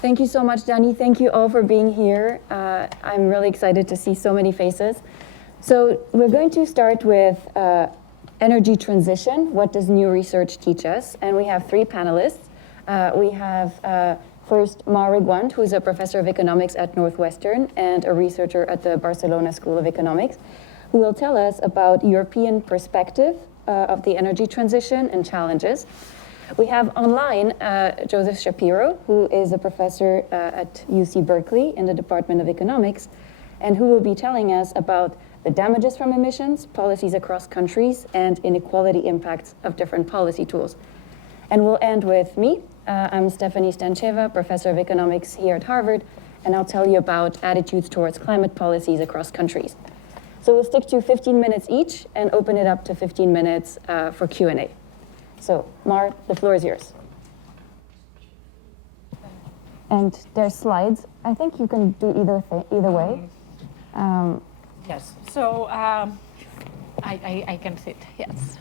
Thank you so much, Dani. Thank you all for being here. I'm really excited to see so many faces. So we're going to start with energy transition. What does new research teach us? And we have three panelists. We have first Reguant, who is a professor of economics at Northwestern and a researcher at the Barcelona School of Economics, who will tell us about European perspective of the energy transition and challenges. We have online Joseph Shapiro, who is a professor at UC Berkeley in the Department of Economics, and who will be telling us about the damages from emissions, policies across countries, and inequality impacts of different policy tools. And we'll end with me. I'm Stefanie Stantcheva, professor of economics here at Harvard, and I'll tell you about attitudes towards climate policies across countries. So we'll stick to 15 minutes each and open it up to 15 minutes for Q&A. So, Mar, the floor is yours. And there's slides. I think you can do either way. Yes, so I can sit, yes.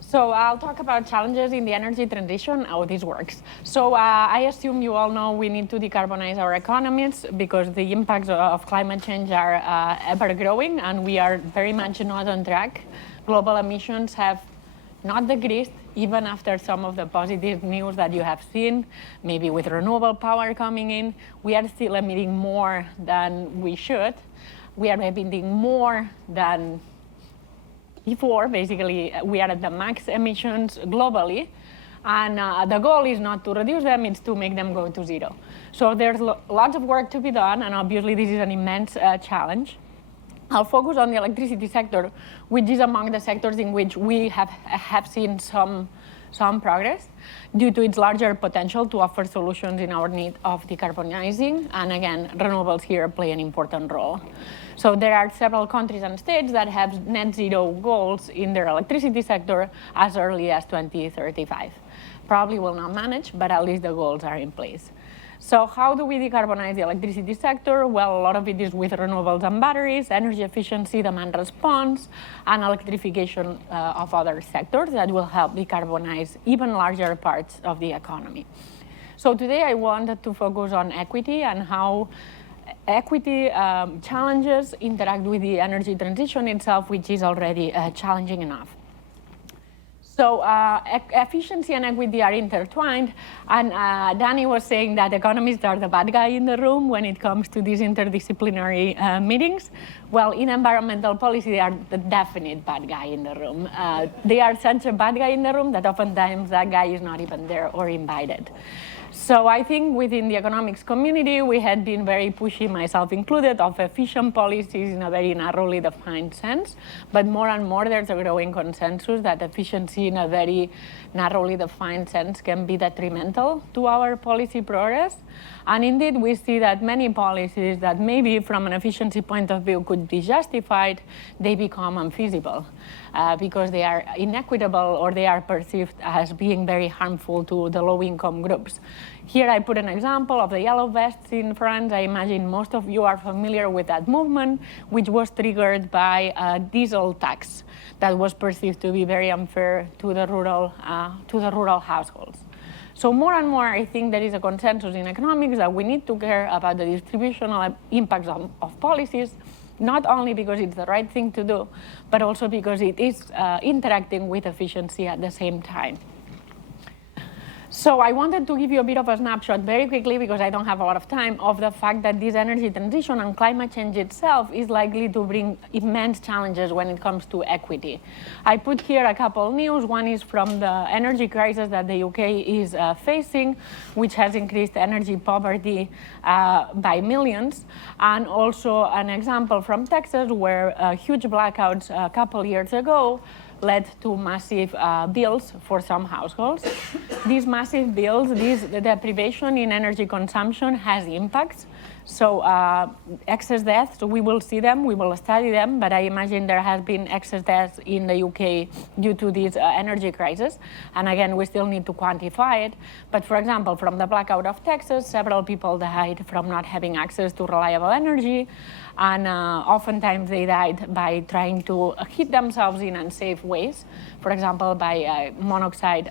So I'll talk about challenges in the energy transition, how this works. So I assume you all know we need to decarbonize our economies because the impacts of climate change are ever growing and we are very much not on track. Global emissions have not decreased even after some of the positive news that you have seen, maybe with renewable power coming in. We are still emitting more than we should. We are emitting more than before. Basically, we are at the max emissions globally. And the goal is not to reduce them, it's to make them go to zero. So there's lots of work to be done, and obviously this is an immense challenge. I'll focus on the electricity sector, which is among the sectors in which we have seen some progress due to its larger potential to offer solutions in our need of decarbonizing. And again, renewables here play an important role. So there are several countries and states that have net zero goals in their electricity sector as early as 2035. Probably will not manage, but at least the goals are in place. So how do we decarbonize the electricity sector? Well, a lot of it is with renewables and batteries, energy efficiency, demand response, and electrification of other sectors that will help decarbonize even larger parts of the economy. So today I wanted to focus on equity and how equity challenges interact with the energy transition itself, which is already challenging enough. So efficiency and equity are intertwined, and Dani was saying that economists are the bad guy in the room when it comes to these interdisciplinary meetings. Well, in environmental policy, they are the definite bad guy in the room. They are such a bad guy in the room that oftentimes that guy is not even there or invited. So I think within the economics community, we had been very pushy, myself included, of efficient policies in a very narrowly defined sense. But more and more, there's a growing consensus that efficiency in a very narrowly defined sense can be detrimental to our policy progress. And indeed, we see that many policies that maybe from an efficiency point of view could be justified, they become unfeasible because they are inequitable or they are perceived as being very harmful to the low-income groups. Here I put an example of the yellow vests in France. I imagine most of you are familiar with that movement, which was triggered by a diesel tax that was perceived to be very unfair to the rural households. So more and more, I think there is a consensus in economics that we need to care about the distributional impacts of policies, not only because it's the right thing to do, but also because it is interacting with efficiency at the same time. So I wanted to give you a bit of a snapshot very quickly, because I don't have a lot of time, of the fact that this energy transition and climate change itself is likely to bring immense challenges when it comes to equity. I put here a couple news. One is from the energy crisis that the UK is facing, which has increased energy poverty by millions. And also an example from Texas, where huge blackouts a couple years ago led to massive bills for some households. These massive bills, the deprivation in energy consumption has impacts. So excess deaths, we will see them, we will study them, but I imagine there has been excess deaths in the UK due to this energy crisis. And again, we still need to quantify it. But for example, from the blackout of Texas, several people died from not having access to reliable energy. And oftentimes they died by trying to heat themselves in unsafe ways. For example, by monoxide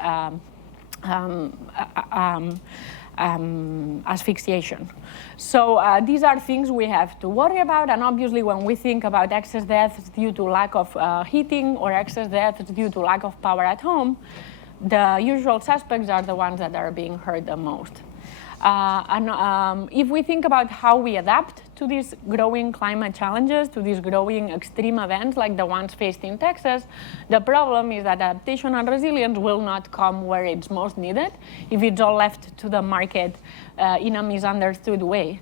asphyxiation. So these are things we have to worry about, and obviously when we think about excess deaths due to lack of heating or excess deaths due to lack of power at home, the usual suspects are the ones that are being hurt the most. If we think about how we adapt to these growing climate challenges, to these growing extreme events like the ones faced in Texas, the problem is that adaptation and resilience will not come where it's most needed if it's all left to the market in a misunderstood way.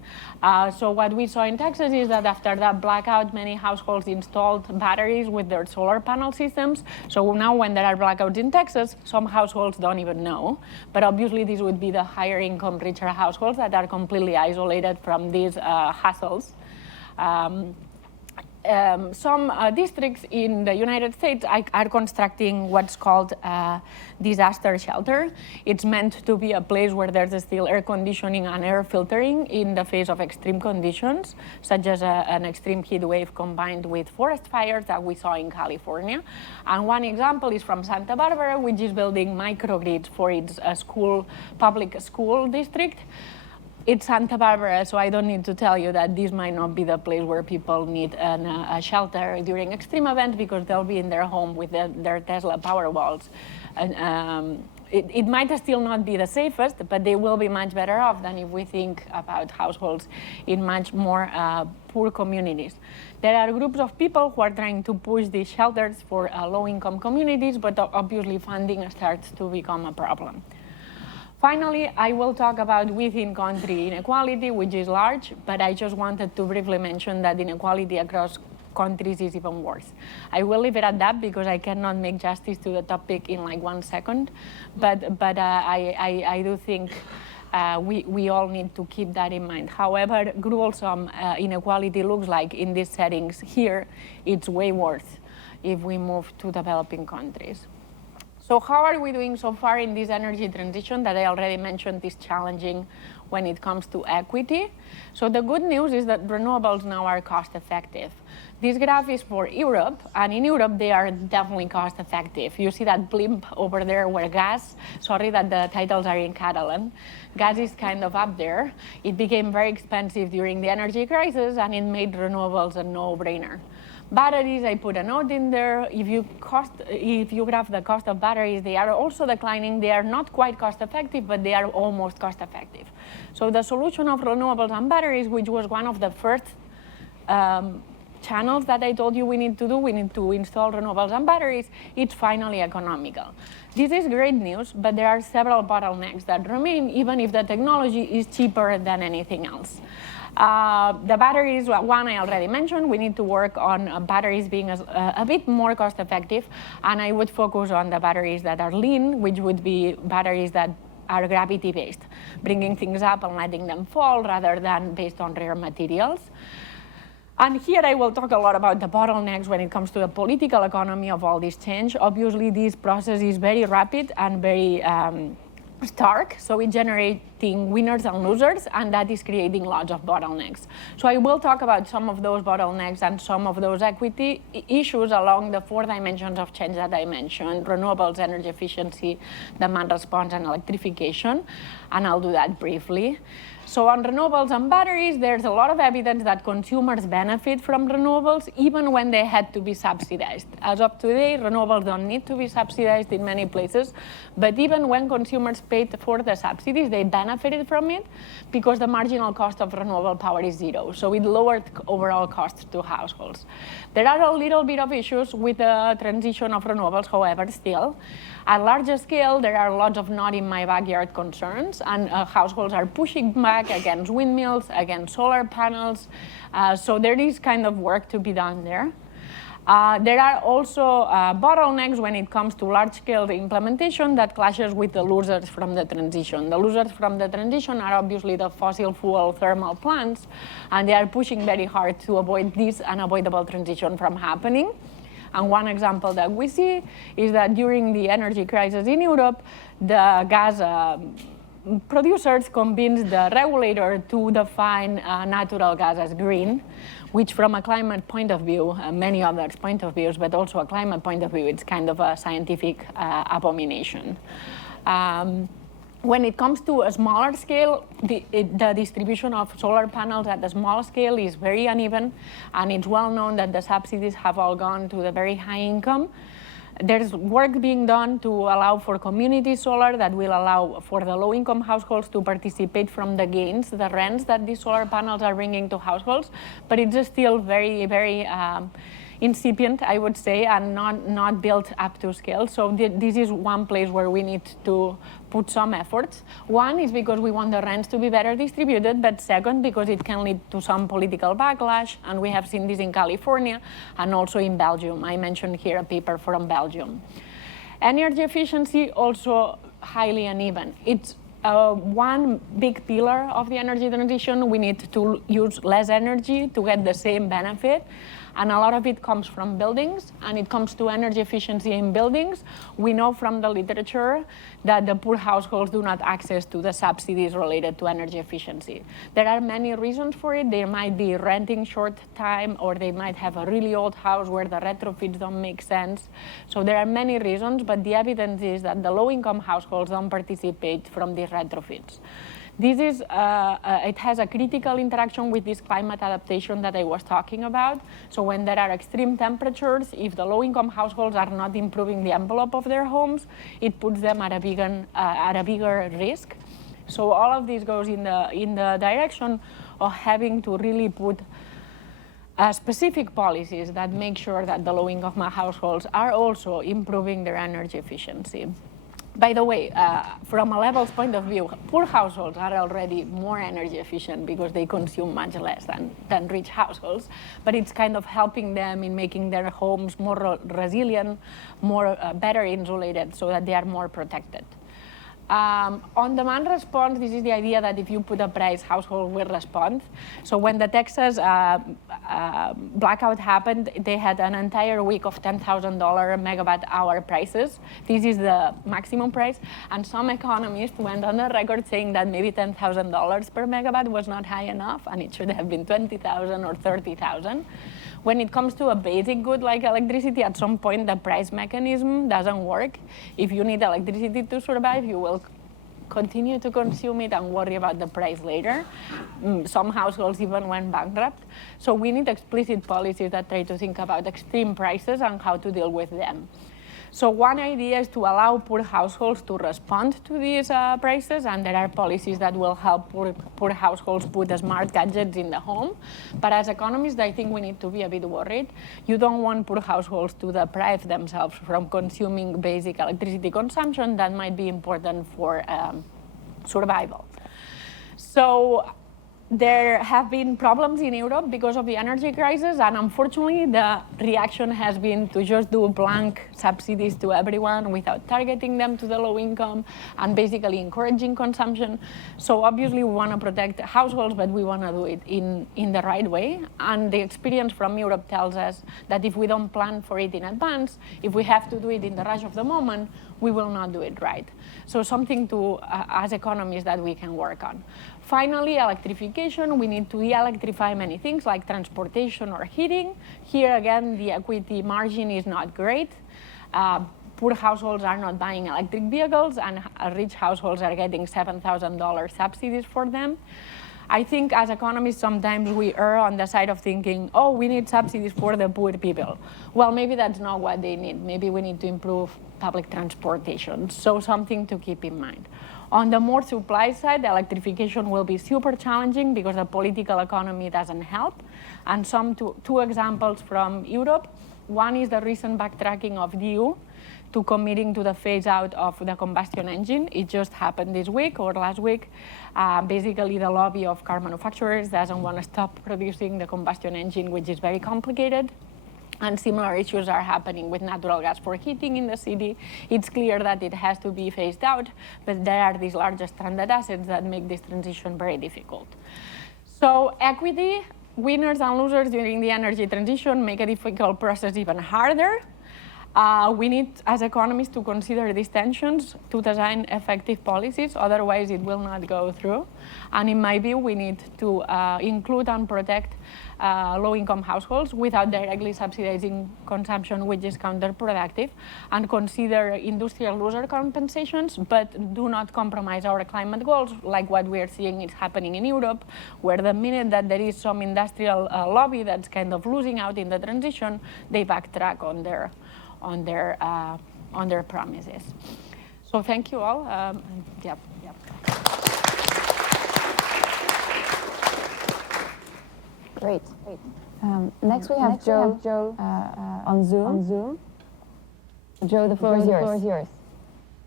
So what we saw in Texas is that after that blackout, many households installed batteries with their solar panel systems. So now when there are blackouts in Texas, some households don't even know. But obviously these would be the higher income, richer households that are completely isolated from these hassles. Some districts in the United States are constructing what's called disaster shelter. It's meant to be a place where there's still air conditioning and air filtering in the face of extreme conditions, such as an extreme heat wave combined with forest fires that we saw in California. And one example is from Santa Barbara, which is building microgrids for its public school district. It's Santa Barbara, so I don't need to tell you that this might not be the place where people need a shelter during extreme events because they'll be in their home with their Tesla Powerwalls. And it might still not be the safest, but they will be much better off than if we think about households in much more poor communities. There are groups of people who are trying to push these shelters for low-income communities, but obviously funding starts to become a problem. Finally, I will talk about within-country inequality, which is large, but I just wanted to briefly mention that inequality across countries is even worse. I will leave it at that because I cannot make justice to the topic in like 1 second, but I do think we all need to keep that in mind. However gruesome inequality looks like in these settings here, it's way worse if we move to developing countries. So how are we doing so far in this energy transition that I already mentioned is challenging when it comes to equity? So the good news is that renewables now are cost effective. This graph is for Europe, and in Europe they are definitely cost effective. You see that blimp over there where gas, sorry that the titles are in Catalan, gas is kind of up there. It became very expensive during the energy crisis and it made renewables a no-brainer. Batteries, I put a note in there. If you graph the cost of batteries, they are also declining. They are not quite cost effective, but they are almost cost effective. So the solution of renewables and batteries, which was one of the first channels that I told you we need to do, we need to install renewables and batteries, it's finally economical. This is great news, but there are several bottlenecks that remain, even if the technology is cheaper than anything else. The batteries, one I already mentioned, we need to work on batteries being a bit more cost effective, and I would focus on the batteries that are lean, which would be batteries that are gravity based, bringing things up and letting them fall rather than based on rare materials. And here I will talk a lot about the bottlenecks when it comes to the political economy of all this change. Obviously, this process is very rapid and very stark, so it's generating winners and losers, and that is creating lots of bottlenecks. So I will talk about some of those bottlenecks and some of those equity issues along the 4 dimensions of change that I mentioned: renewables, energy efficiency, demand response, and electrification, and I'll do that briefly. So on renewables and batteries, there's a lot of evidence that consumers benefit from renewables even when they had to be subsidized. As of today, renewables don't need to be subsidized in many places, but even when consumers paid for the subsidies, they benefited from it because the marginal cost of renewable power is 0. So it lowered overall costs to households. There are a little bit of issues with the transition of renewables, however, still. At larger scale, there are lots of not in my backyard concerns, and households are pushing back against windmills, against solar panels. So there is kind of work to be done there. There are also bottlenecks when it comes to large-scale implementation that clashes with the losers from the transition. The losers from the transition are obviously the fossil fuel thermal plants, and they are pushing very hard to avoid this unavoidable transition from happening. And one example that we see is that during the energy crisis in Europe, the gas producers convinced the regulator to define natural gas as green, which from a climate point of view, many others point of views, but also a climate point of view, it's kind of a scientific abomination. When it comes to a smaller scale, the distribution of solar panels at the small scale is very uneven, and it's well known that the subsidies have all gone to the very high income. There's work being done to allow for community solar that will allow for the low-income households to participate from the gains, the rents that these solar panels are bringing to households, but it's still very, very incipient, I would say, and not built up to scale. So this is one place where we need to put some efforts. One is because we want the rents to be better distributed, but second, because it can lead to some political backlash, and we have seen this in California and also in Belgium. I mentioned here a paper from Belgium. Energy efficiency, also highly uneven. It's one big pillar of the energy transition. We need to use less energy to get the same benefit. And a lot of it comes from buildings, and it comes to energy efficiency in buildings. We know from the literature that the poor households do not access to the subsidies related to energy efficiency. There are many reasons for it. They might be renting short time, or they might have a really old house where the retrofits don't make sense. So there are many reasons, but the evidence is that the low-income households don't participate from these retrofits. This is, it has a critical interaction with this climate adaptation that I was talking about. So when there are extreme temperatures, if the low-income households are not improving the envelope of their homes, it puts them at a bigger risk. So all of this goes in the direction of having to really put specific policies that make sure that the low-income households are also improving their energy efficiency. By the way, from a levels point of view, poor households are already more energy efficient because they consume much less than rich households, but it's kind of helping them in making their homes more resilient, more better insulated, so that they are more protected. On demand response, this is the idea that if you put a price, household will respond. So when the Texas blackout happened, they had an entire week of $10,000 megawatt hour prices. This is the maximum price. And some economists went on the record saying that maybe $10,000 per megawatt was not high enough, and it should have been $20,000 or $30,000. When it comes to a basic good like electricity, at some point the price mechanism doesn't work. If you need electricity to survive, you will continue to consume it and worry about the price later. Some households even went bankrupt. So we need explicit policies that try to think about extreme prices and how to deal with them. So one idea is to allow poor households to respond to these prices, and there are policies that will help poor households put smart gadgets in the home. But as economists, I think we need to be a bit worried. You don't want poor households to deprive themselves from consuming basic electricity consumption that might be important for survival. So there have been problems in Europe because of the energy crisis, and unfortunately the reaction has been to just do blank subsidies to everyone without targeting them to the low income and basically encouraging consumption. So obviously we want to protect households, but we want to do it in the right way. And the experience from Europe tells us that if we don't plan for it in advance, if we have to do it in the rush of the moment, we will not do it right. So something to, as economists, that we can work on. Finally, electrification. We need to de-electrify many things like transportation or heating. Here again, the equity margin is not great. Poor households are not buying electric vehicles, and rich households are getting $7,000 subsidies for them. I think as economists, sometimes we err on the side of thinking, oh, we need subsidies for the poor people. Well, maybe that's not what they need. Maybe we need to improve public transportation. So something to keep in mind. On the more supply side, electrification will be super challenging because the political economy doesn't help. And two examples from Europe. One is the recent backtracking of the EU to committing to the phase out of the combustion engine. It just happened this week or last week. Basically, the lobby of car manufacturers doesn't want to stop producing the combustion engine, which is very complicated. And similar issues are happening with natural gas for heating in the city. It's clear that it has to be phased out, but there are these large stranded assets that make this transition very difficult. So equity, winners and losers during the energy transition make a difficult process even harder. We need, as economists, to consider these tensions to design effective policies, otherwise it will not go through. And in my view, we need to include and protect low-income households without directly subsidizing consumption, which is counterproductive, and consider industrial loser compensations, but do not compromise our climate goals, like what we are seeing is happening in Europe, where the minute that there is some industrial lobby that's kind of losing out in the transition, they backtrack on their promises. So thank you all. Yep. Great. Next we have Joe on Zoom. Joe, the floor is yours.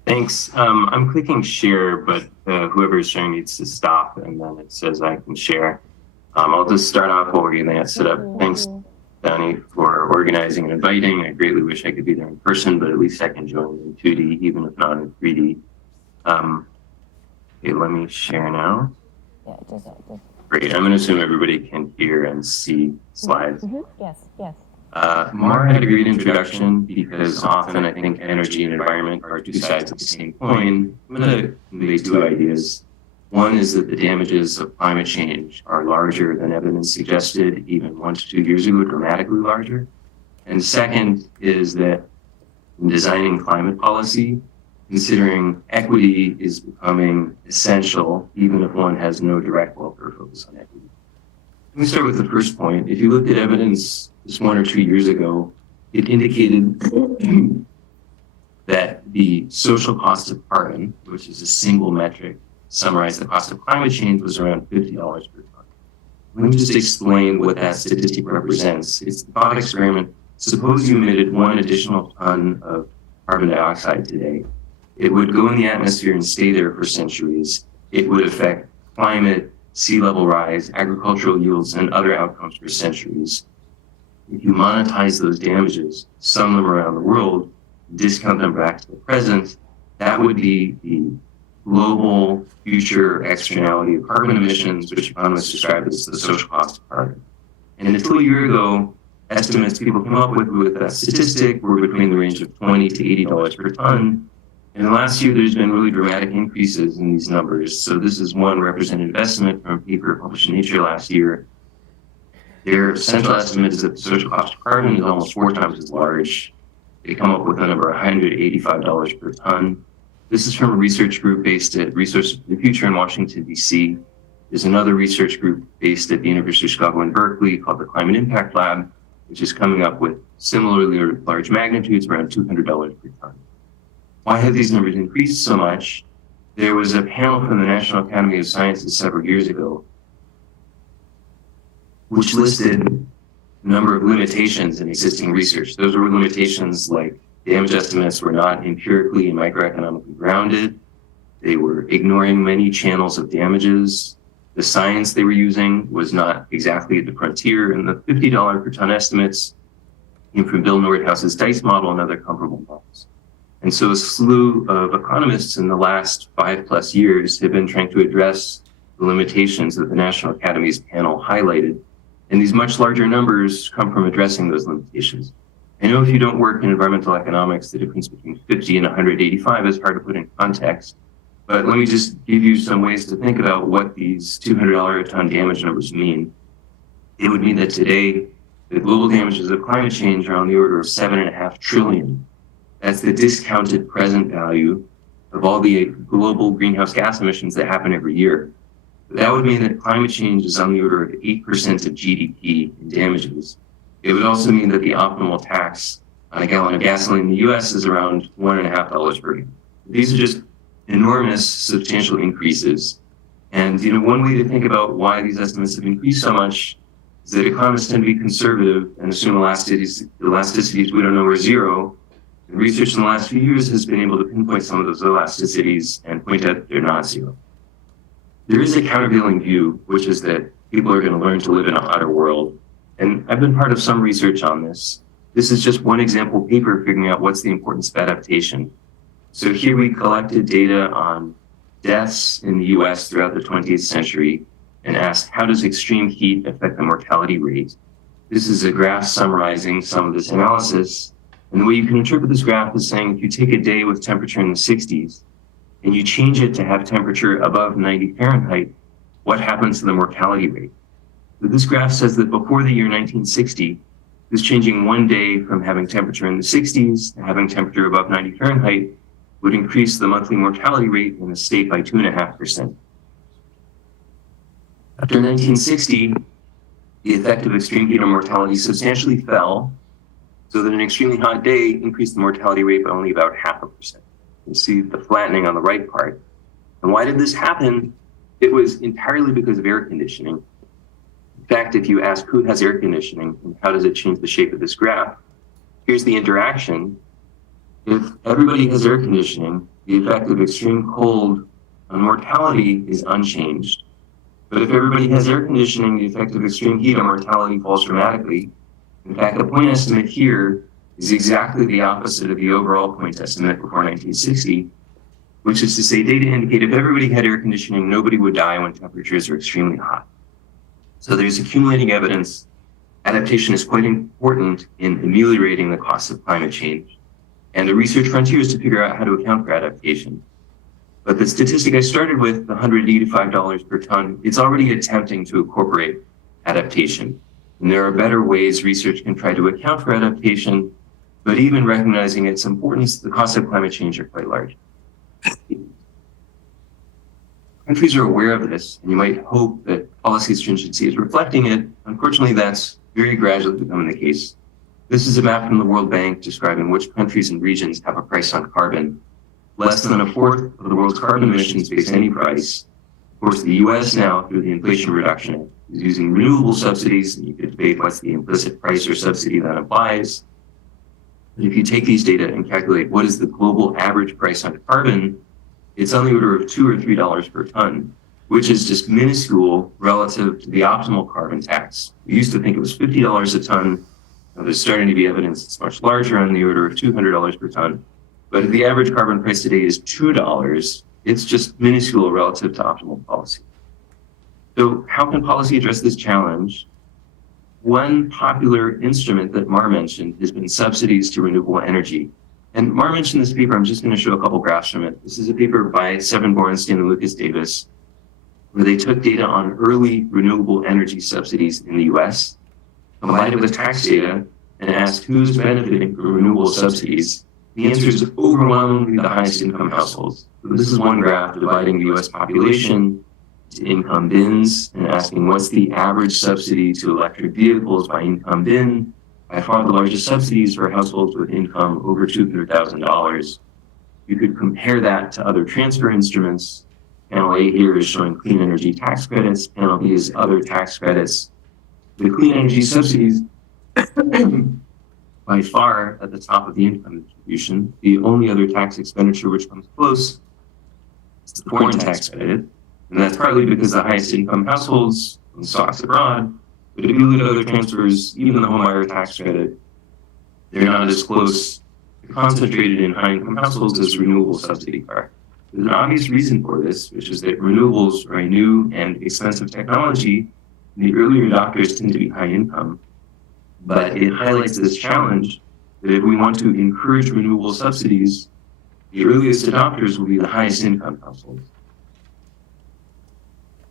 Thanks. I'm clicking share, but whoever is sharing needs to stop, and then it says I can share. I'll just start off while we're getting that set up. Thanks, Stefanie, for organizing and inviting. I greatly wish I could be there in person, but at least I can join in 2D, even if not in 3D. Okay, let me share now. Yeah, just. Great. I'm going to assume everybody can hear and see slides. Yes. Mara had a great introduction because often I think energy and environment are two sides of the same coin. I'm going to convey two ideas. One is that the damages of climate change are larger than evidence suggested even 1 to 2 years ago, dramatically larger. And second is that in designing climate policy, considering equity is becoming essential, even if one has no direct welfare focus on equity. Let me start with the first point. If you looked at evidence just 1 or 2 years ago, it indicated that the social cost of carbon, which is a single metric, summarized the cost of climate change, was around $50 per ton. Let me just explain what that statistic represents. It's the thought experiment. Suppose you emitted 1 additional ton of carbon dioxide today. It would go in the atmosphere and stay there for centuries. It would affect climate, sea level rise, agricultural yields, and other outcomes for centuries. If you monetize those damages, sum them around the world, discount them back to the present, that would be the global future externality of carbon emissions, which economists describe as the social cost of carbon. And until a year ago, estimates people came up with that statistic were between the range of $20 to $80 per ton. In the last year, there's been really dramatic increases in these numbers. So this is one representative estimate from a paper published in Nature last year. Their central estimate is that the social cost of carbon is almost 4 times as large. They come up with a number $185 per ton. This is from a research group based at Resources for the Future in Washington, D.C. There's another research group based at the University of Chicago and Berkeley called the Climate Impact Lab, which is coming up with similarly large magnitudes, around $200 per ton. Why have these numbers increased so much? There was a panel from the National Academy of Sciences several years ago, which listed a number of limitations in existing research. Those were limitations like damage estimates were not empirically and microeconomically grounded. They were ignoring many channels of damages. The science they were using was not exactly at the frontier, and the $50 per ton estimates came from Bill Nordhaus's DICE model and other comparable models. And so a slew of economists in the last 5+ years have been trying to address the limitations that the National Academy's panel highlighted. And these much larger numbers come from addressing those limitations. I know if you don't work in environmental economics, the difference between 50 and 185 is hard to put in context. But let me just give you some ways to think about what these $200 a ton damage numbers mean. It would mean that today, the global damages of climate change are on the order of $7.5 trillion. That's the discounted present value of all the global greenhouse gas emissions that happen every year. That would mean that climate change is on the order of 8% of GDP in damages. It would also mean that the optimal tax on a gallon of gasoline in the US is around $1.50 per gallon. These are just enormous, substantial increases. And one way to think about why these estimates have increased so much is that economists tend to be conservative and assume elasticities we don't know are zero. And research in the last few years has been able to pinpoint some of those elasticities and point out they're not zero. There is a countervailing view, which is that people are going to learn to live in a hotter world. And I've been part of some research on this. This is just one example paper figuring out what's the importance of adaptation. So here we collected data on deaths in the US throughout the 20th century and asked, how does extreme heat affect the mortality rate? This is a graph summarizing some of this analysis. And the way you can interpret this graph is saying if you take a day with temperature in the 60s and you change it to have temperature above 90 Fahrenheit, what happens to the mortality rate? So this graph says that before the year 1960, this changing one day from having temperature in the 60s to having temperature above 90 Fahrenheit would increase the monthly mortality rate in the state by 2.5%. After 1960, the effect of extreme heat on mortality substantially fell, so that an extremely hot day increased the mortality rate by only about 0.5%. You see the flattening on the right part. And why did this happen? It was entirely because of air conditioning. In fact, if you ask who has air conditioning and how does it change the shape of this graph, here's the interaction. If everybody has air conditioning, the effect of extreme cold on mortality is unchanged. But if everybody has air conditioning, the effect of extreme heat on mortality falls dramatically. In fact, the point estimate here is exactly the opposite of the overall point estimate before 1960, which is to say data indicate if everybody had air conditioning, nobody would die when temperatures are extremely hot. So there's accumulating evidence. Adaptation is quite important in ameliorating the costs of climate change. And the research frontier is to figure out how to account for adaptation. But the statistic I started with, the $185 per ton, it's already attempting to incorporate adaptation. And there are better ways research can try to account for adaptation, but even recognizing its importance, the costs of climate change are quite large. Countries are aware of this, and you might hope that policy stringency is reflecting it. Unfortunately, that's very gradually becoming the case. This is a map from the World Bank describing which countries and regions have a price on carbon. Less than a fourth of the world's carbon emissions face any price. Of course, the US now, through the Inflation Reduction Act, is using renewable subsidies, and you could debate what's the implicit price or subsidy that applies. And if you take these data and calculate what is the global average price on carbon, it's on the order of $2 or $3 per ton, which is just minuscule relative to the optimal carbon tax. We used to think it was $50 a ton. Now there's starting to be evidence it's much larger, on the order of $200 per ton. But if the average carbon price today is $2, it's just minuscule relative to optimal policy. So how can policy address this challenge? One popular instrument that Mar mentioned has been subsidies to renewable energy. And Mar mentioned this paper. I'm just going to show a couple graphs from it. This is a paper by Seven Borenstein and Lucas Davis, where they took data on early renewable energy subsidies in the US, combined it with tax data, and asked who's benefiting from renewable subsidies. The answer is overwhelmingly the highest income households. So this is one graph dividing the US population to income bins and asking what's the average subsidy to electric vehicles by income bin. By far the largest subsidies for households with income over $200,000. You could compare that to other transfer instruments. Panel A here is showing clean energy tax credits. Panel B is other tax credits. The clean energy subsidies, by far at the top of the income distribution. The only other tax expenditure which comes close is the foreign tax credit. And that's partly because the highest income households own stocks abroad. But if you look at other transfers, even the homebuyer tax credit, they're not as close, concentrated in high income households as renewable subsidy are. There's an obvious reason for this, which is that renewables are a new and expensive technology. And the earlier adopters tend to be high income. But it highlights this challenge that if we want to encourage renewable subsidies, the earliest adopters will be the highest income households.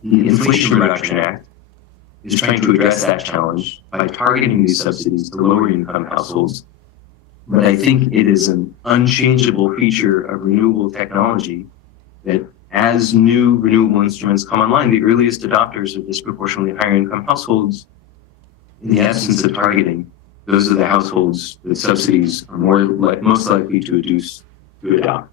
The Inflation Reduction Act is trying to address that challenge by targeting these subsidies to lower income households. But I think it is an unchangeable feature of renewable technology that as new renewable instruments come online, the earliest adopters are disproportionately higher income households. In the absence of targeting, those are the households that subsidies are most likely to adopt.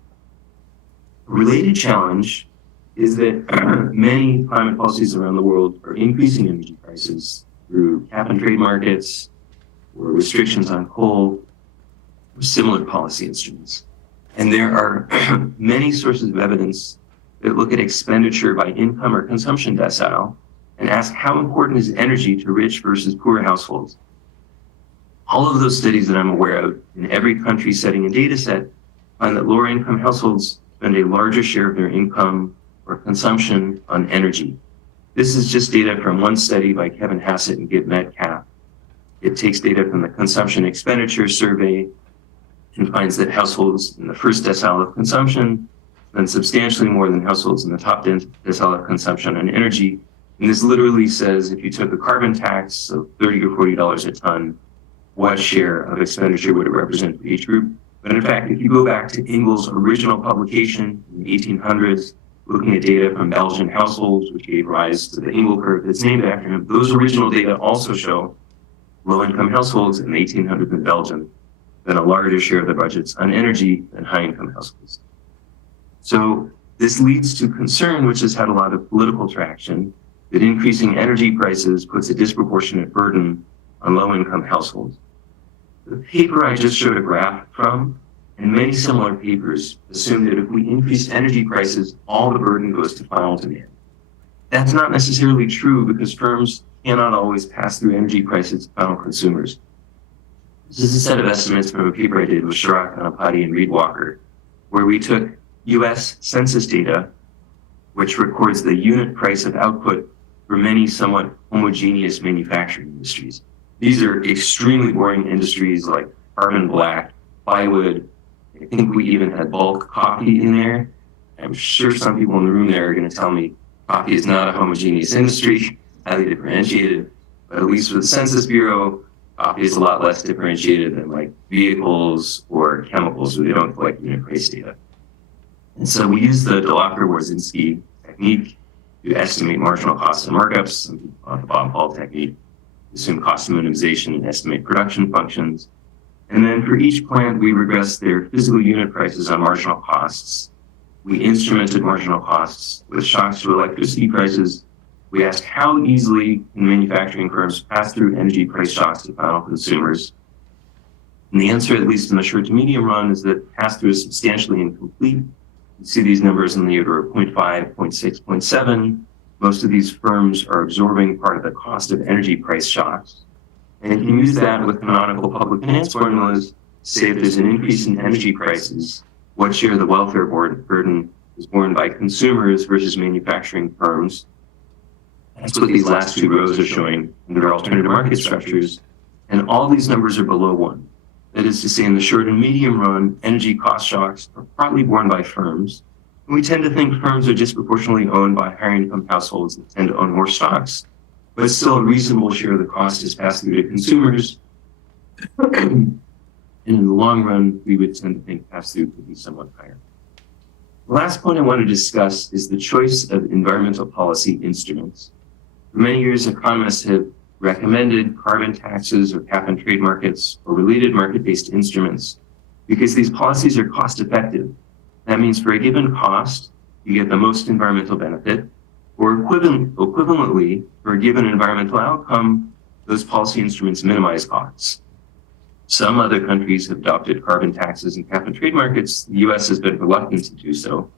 A related challenge is that many climate policies around the world are increasing energy prices through cap and trade markets or restrictions on coal or similar policy instruments. And there are many sources of evidence that look at expenditure by income or consumption decile and ask how important is energy to rich versus poor households. All of those studies that I'm aware of in every country setting and data set find that lower income households spend a larger share of their income or consumption on energy. This is just data from one study by Kevin Hassett and Gib Metcalf. It takes data from the Consumption Expenditure Survey and finds that households in the first decile of consumption spend substantially more than households in the top decile of consumption on energy. And this literally says if you took a carbon tax of $30 or $40 a ton, what share of expenditure would it represent for each group? But in fact, if you go back to Ingalls' original publication in the 1800s, looking at data from Belgian households, which gave rise to the Ingal curve that's named after him, those original data also show low-income households in the 1800s in Belgium than a larger share of the budgets on energy than high-income households. So this leads to concern, which has had a lot of political traction, that increasing energy prices puts a disproportionate burden on low-income households. The paper I just showed a graph from, and many similar papers, assume that if we increase energy prices, all the burden goes to final demand. That's not necessarily true because firms cannot always pass through energy prices to final consumers. This is a set of estimates from a paper I did with Sharak Anapati and Reed Walker, where we took US census data, which records the unit price of output for many somewhat homogeneous manufacturing industries. These are extremely boring industries like carbon black, plywood. I think we even had bulk coffee in there. I'm sure some people in the room there are going to tell me coffee is not a homogeneous industry, highly differentiated. But at least with the Census Bureau, coffee is a lot less differentiated than like vehicles or chemicals where they don't collect unit price data. And so we use the Delacour-Warszynski technique to estimate marginal costs and markups, some people call it the Bob-Paul technique, assume cost minimization and estimate production functions. And then for each plant, we regress their physical unit prices on marginal costs. We instrumented marginal costs with shocks to electricity prices. We asked how easily can manufacturing firms pass through energy price shocks to final consumers. And the answer, at least in the short to medium run, is that pass-through is substantially incomplete. You see these numbers in the order of 0.5, 0.6, 0.7. Most of these firms are absorbing part of the cost of energy price shocks. And you can use that with canonical public finance formulas to say if there's an increase in energy prices, what share of the welfare burden is borne by consumers versus manufacturing firms. That's what these last two rows are showing under alternative market structures. And all these numbers are below 1. That is to say, in the short and medium run, energy cost shocks are partly borne by firms. And we tend to think firms are disproportionately owned by higher income households that tend to own more stocks, but still a reasonable share of the cost is passed through to consumers. And in the long run, we would tend to think pass-through could be somewhat higher. The last point I want to discuss is the choice of environmental policy instruments. For many years, economists have recommended carbon taxes or cap and trade markets or related market-based instruments because these policies are cost-effective. That means for a given cost, you get the most environmental benefit, or equivalently, for a given environmental outcome, those policy instruments minimize costs. Some other countries have adopted carbon taxes and cap and trade markets. The US has been reluctant to do so.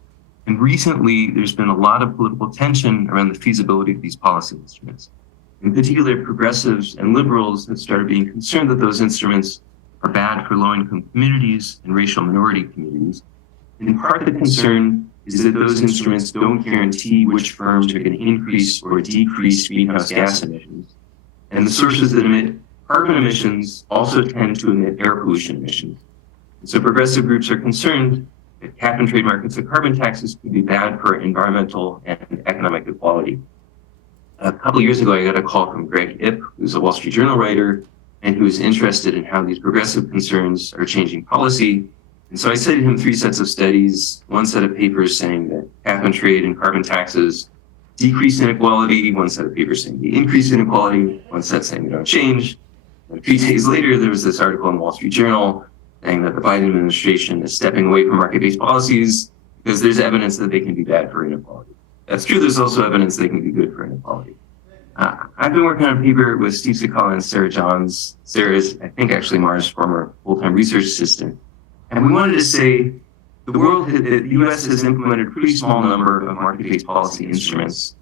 And recently, there's been a lot of political tension around the feasibility of these policy instruments. In particular, progressives and liberals have started being concerned that those instruments are bad for low-income communities and racial minority communities. And part of the concern is that those instruments don't guarantee which firms are going to increase or decrease greenhouse gas emissions. And the sources that emit carbon emissions also tend to emit air pollution emissions. And so progressive groups are concerned that cap and trade markets and carbon taxes could be bad for environmental and economic equality. A couple of years ago, I got a call from Greg Ip, who's a Wall Street Journal writer, and who's interested in how these progressive concerns are changing policy. And so I cited him 3 sets of studies, 1 set of papers saying that cap and trade and carbon taxes decrease inequality, 1 set of papers saying they increase inequality, 1 set saying they don't change. And 3 days later, there was this article in the Wall Street Journal saying that the Biden administration is stepping away from market-based policies because there's evidence that they can be bad for inequality. That's true, there's also evidence they can be good for inequality. I've been working on a paper with Steve Sakala and Sarah Johns. Sarah is, I think, actually Mars' former full-time research assistant. And we wanted to say the US has implemented a pretty small number of market-based policy instruments.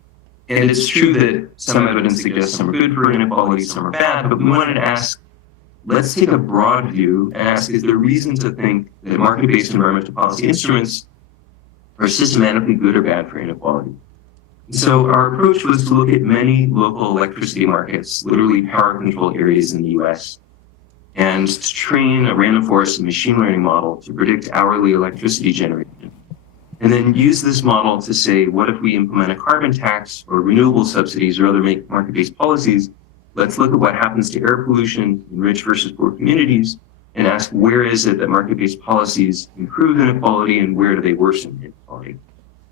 And it's true that some evidence suggests some are good for inequality, some are bad, but we wanted to ask, let's take a broad view and ask, is there reason to think that market-based environmental policy instruments are systematically good or bad for inequality? So our approach was to look at many local electricity markets, literally power control areas in the US, and to train a random forest machine learning model to predict hourly electricity generation. And then use this model to say, what if we implement a carbon tax or renewable subsidies or other market-based policies? Let's look at what happens to air pollution in rich versus poor communities and ask, where is it that market-based policies improve inequality and where do they worsen inequality?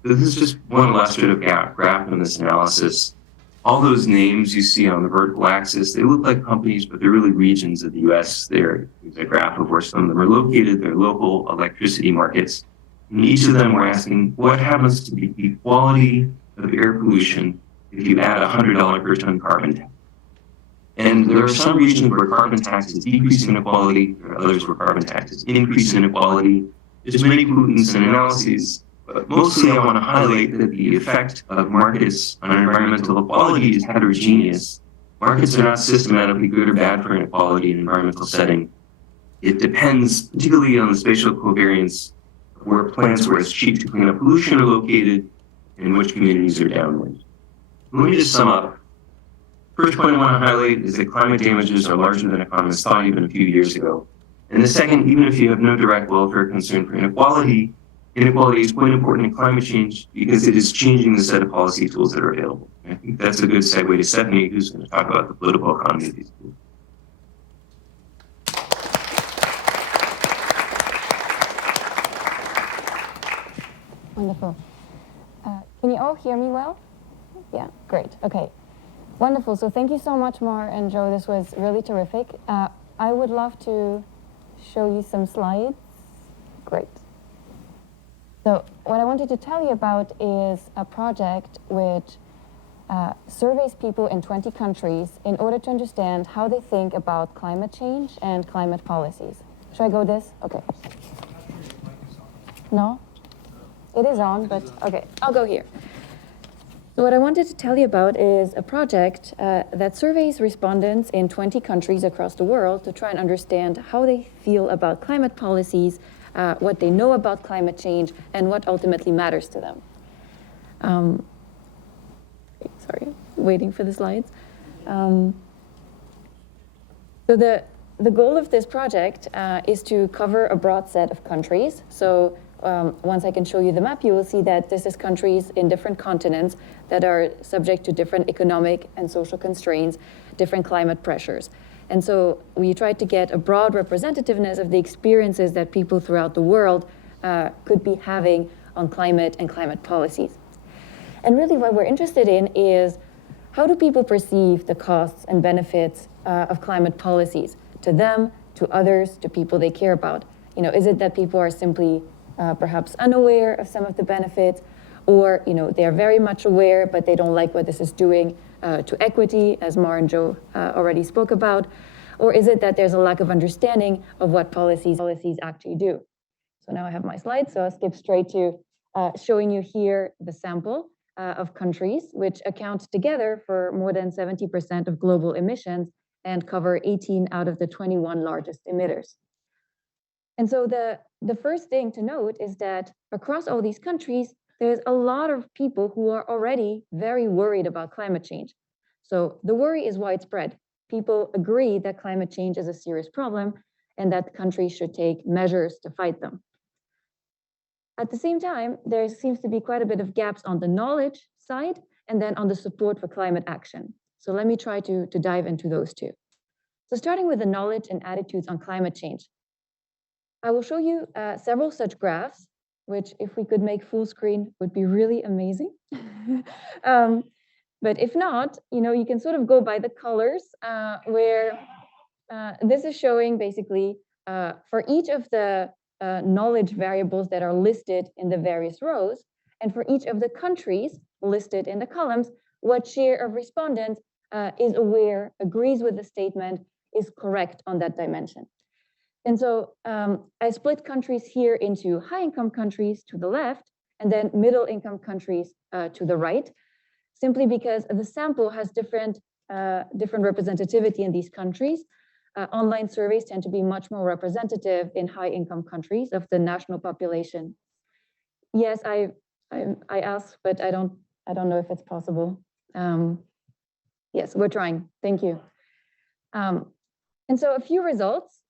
So this is just one illustrative graph in this analysis. All those names you see on the vertical axis, they look like companies, but they're really regions of the US. There's a graph of where some of them are located, they're local electricity markets. In each of them, we're asking, what happens to the quality of air pollution if you add a $100 per ton carbon tax? And there are some regions where carbon taxes decrease inequality, there are others where carbon taxes increase inequality. There's many pollutants and analyses, but mostly I want to highlight that the effect of markets on environmental equality is heterogeneous. Markets are not systematically good or bad for inequality in an environmental setting. It depends particularly on the spatial covariance of where plants where it's cheap to clean up pollution are located and in which communities are downwind. Let me just sum up. First point I want to highlight is that climate damages are larger than economists thought even a few years ago. And the second, even if you have no direct welfare concern for inequality, inequality is quite important in climate change because it is changing the set of policy tools that are available. And I think that's a good segue to Stefanie, who's going to talk about the political economy of these tools. Wonderful. Can you all hear me well? Yeah, great. Okay. Wonderful. So thank you so much, Mar and Joe. This was really terrific. I would love to show you some slides. Great. So what I wanted to tell you about is a project which surveys people in 20 countries in order to understand how they think about climate change and climate policies. Should I go this? Okay. No? It is on, but okay, I'll go here. So what I wanted to tell you about is a project that surveys respondents in 20 countries across the world to try and understand how they feel about climate policies, what they know about climate change, and what ultimately matters to them. Sorry, waiting for the slides. So the goal of this project is to cover a broad set of countries. So once I can show you the map, you will see that this is countries in different continents that are subject to different economic and social constraints, different climate pressures. And so we tried to get a broad representativeness of the experiences that people throughout the world could be having on climate and climate policies. And really what we're interested in is how do people perceive the costs and benefits of climate policies to them, to others, to people they care about? You know, is it that people are simply perhaps unaware of some of the benefits, or they're very much aware, but they don't like what this is doing to equity, as Mar and Joe already spoke about? Or is it that there's a lack of understanding of what policies actually do? So now I have my slides, so I'll skip straight to showing you here the sample of countries, which account together for more than 70% of global emissions and cover 18 out of the 21 largest emitters. And so the first thing to note is that across all these countries, there's a lot of people who are already very worried about climate change. So the worry is widespread. People agree that climate change is a serious problem and that countries should take measures to fight them. At the same time, there seems to be quite a bit of gaps on the knowledge side and then on the support for climate action. So let me try to dive into those two. So starting with the knowledge and attitudes on climate change. I will show you several such graphs, which if we could make full screen would be really amazing. But if not, you can sort of go by the colors where this is showing basically for each of the knowledge variables that are listed in the various rows, and for each of the countries listed in the columns, what share of respondents is aware, agrees with the statement, is correct on that dimension. And so I split countries here into high-income countries to the left, and then middle-income countries to the right, simply because the sample has different representativity in these countries. Online surveys tend to be much more representative in high-income countries of the national population. Yes, I asked, but I don't know if it's possible. Yes, we're trying. Thank you. And so a few results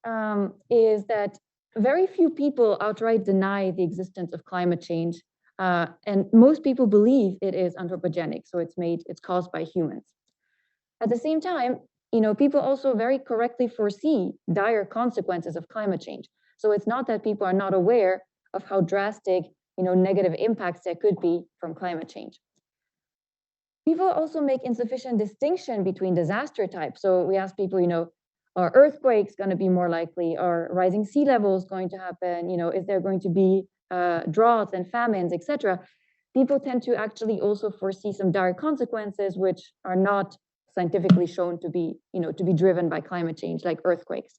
is that very few people outright deny the existence of climate change. And most people believe it is anthropogenic, so it's caused by humans. At the same time, people also very correctly foresee dire consequences of climate change. So it's not that people are not aware of how drastic, negative impacts there could be from climate change. People also make insufficient distinction between disaster types. So we ask people, are earthquakes going to be more likely? Are rising sea levels going to happen? Is there going to be droughts and famines, etc.? People tend to actually also foresee some dire consequences, which are not scientifically shown to be driven by climate change, like earthquakes.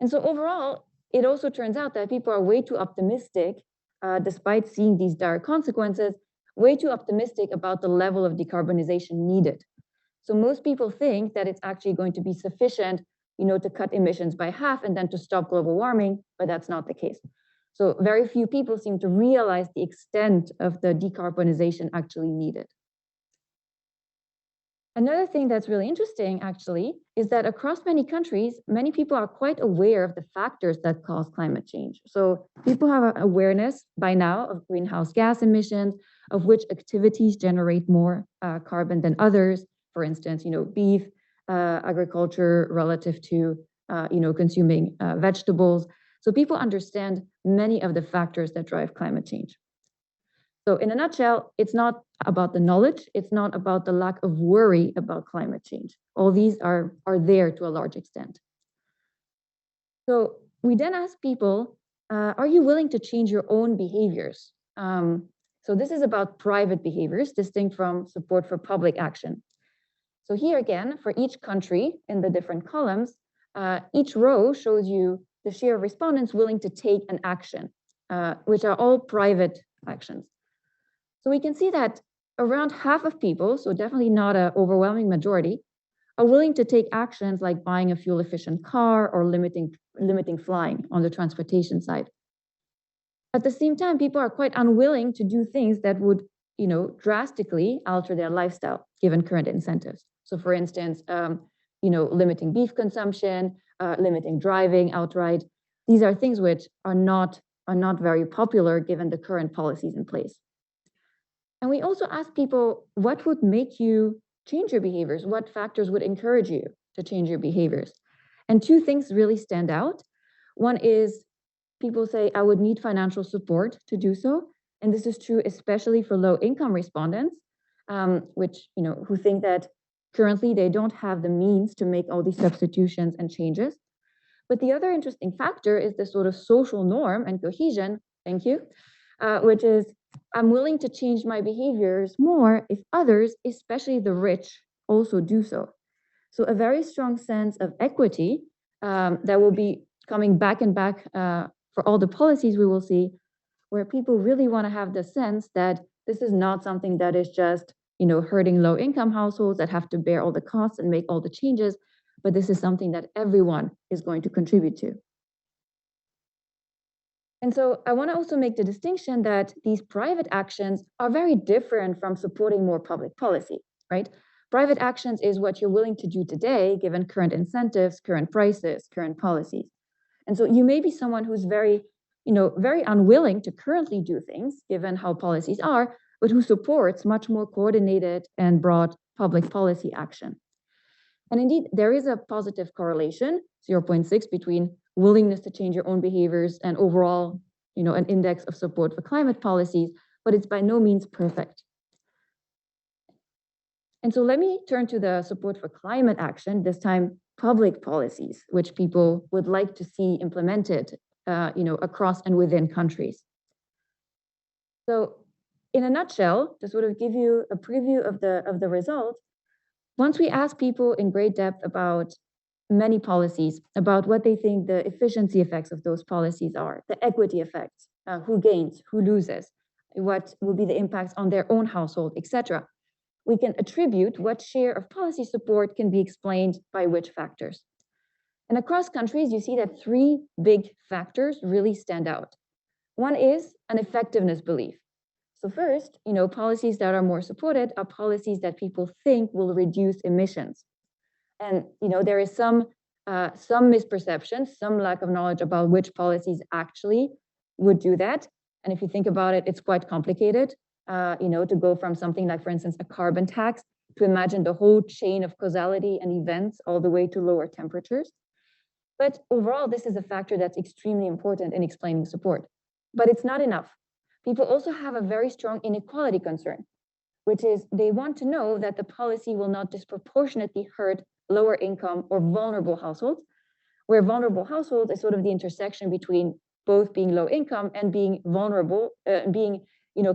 And so overall, it also turns out that people are way too optimistic, despite seeing these dire consequences, way too optimistic about the level of decarbonization needed. So most people think that it's actually going to be sufficient, to cut emissions by half and then to stop global warming, but that's not the case. So very few people seem to realize the extent of the decarbonization actually needed. Another thing that's really interesting, actually, is that across many countries, many people are quite aware of the factors that cause climate change. So people have an awareness by now of greenhouse gas emissions, of which activities generate more carbon than others. For instance, beef, agriculture relative to, consuming vegetables. So people understand many of the factors that drive climate change. So in a nutshell, it's not about the knowledge, it's not about the lack of worry about climate change. All these are there to a large extent. So we then ask people, are you willing to change your own behaviors? So this is about private behaviors, distinct from support for public action. So here again, for each country in the different columns, each row shows you the share of respondents willing to take an action, which are all private actions. So we can see that around half of people, so definitely not an overwhelming majority, are willing to take actions like buying a fuel-efficient car or limiting flying on the transportation side. At the same time, people are quite unwilling to do things that would, drastically alter their lifestyle given current incentives. So for instance, limiting beef consumption, limiting driving outright. These are things which are not very popular given the current policies in place. And we also ask people, what would make you change your behaviors? What factors would encourage you to change your behaviors? And two things really stand out. One is people say, I would need financial support to do so. And this is true especially for low-income respondents, who think that currently they don't have the means to make all these substitutions and changes. But the other interesting factor is the sort of social norm and cohesion, thank you, which is I'm willing to change my behaviors more if others, especially the rich, also do so. So a very strong sense of equity that will be coming back and back for all the policies we will see, where people really want to have the sense that this is not something that is just, hurting low-income households that have to bear all the costs and make all the changes, but this is something that everyone is going to contribute to. And so I want to also make the distinction that these private actions are very different from supporting more public policy, right? Private actions is what you're willing to do today, given current incentives, current prices, current policies. And so you may be someone who's very unwilling to currently do things, given how policies are, but who supports much more coordinated and broad public policy action. And indeed, there is a positive correlation, 0.6, between willingness to change your own behaviors and overall, an index of support for climate policies, but it's by no means perfect. And so let me turn to the support for climate action, this time public policies, which people would like to see implemented, across and within countries. So in a nutshell, to sort of give you a preview of the results, once we ask people in great depth about many policies, about what they think the efficiency effects of those policies are, the equity effects, who gains, who loses, what will be the impacts on their own household, etc., we can attribute what share of policy support can be explained by which factors. And across countries, you see that three big factors really stand out. One is an effectiveness belief. So first, policies that are more supported are policies that people think will reduce emissions. And there is some some misperceptions, some lack of knowledge about which policies actually would do that. And if you think about it, it's quite complicated, to go from something like, for instance, a carbon tax, to imagine the whole chain of causality and events all the way to lower temperatures. But overall, this is a factor that's extremely important in explaining support. But it's not enough. People also have a very strong inequality concern, which is they want to know that the policy will not disproportionately hurt lower income or vulnerable households, where vulnerable households is sort of the intersection between both being low income and being vulnerable, being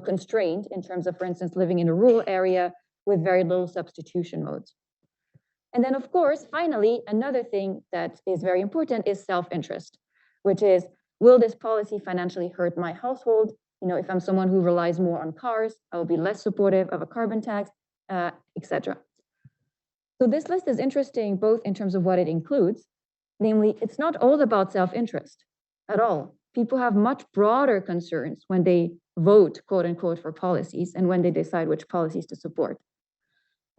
constrained in terms of, for instance, living in a rural area with very little substitution modes. And then, of course, finally, another thing that is very important is self-interest, which is, will this policy financially hurt my household? If I'm someone who relies more on cars, I will be less supportive of a carbon tax, etc. So this list is interesting both in terms of what it includes, namely, it's not all about self-interest at all. People have much broader concerns when they vote, quote unquote, for policies and when they decide which policies to support.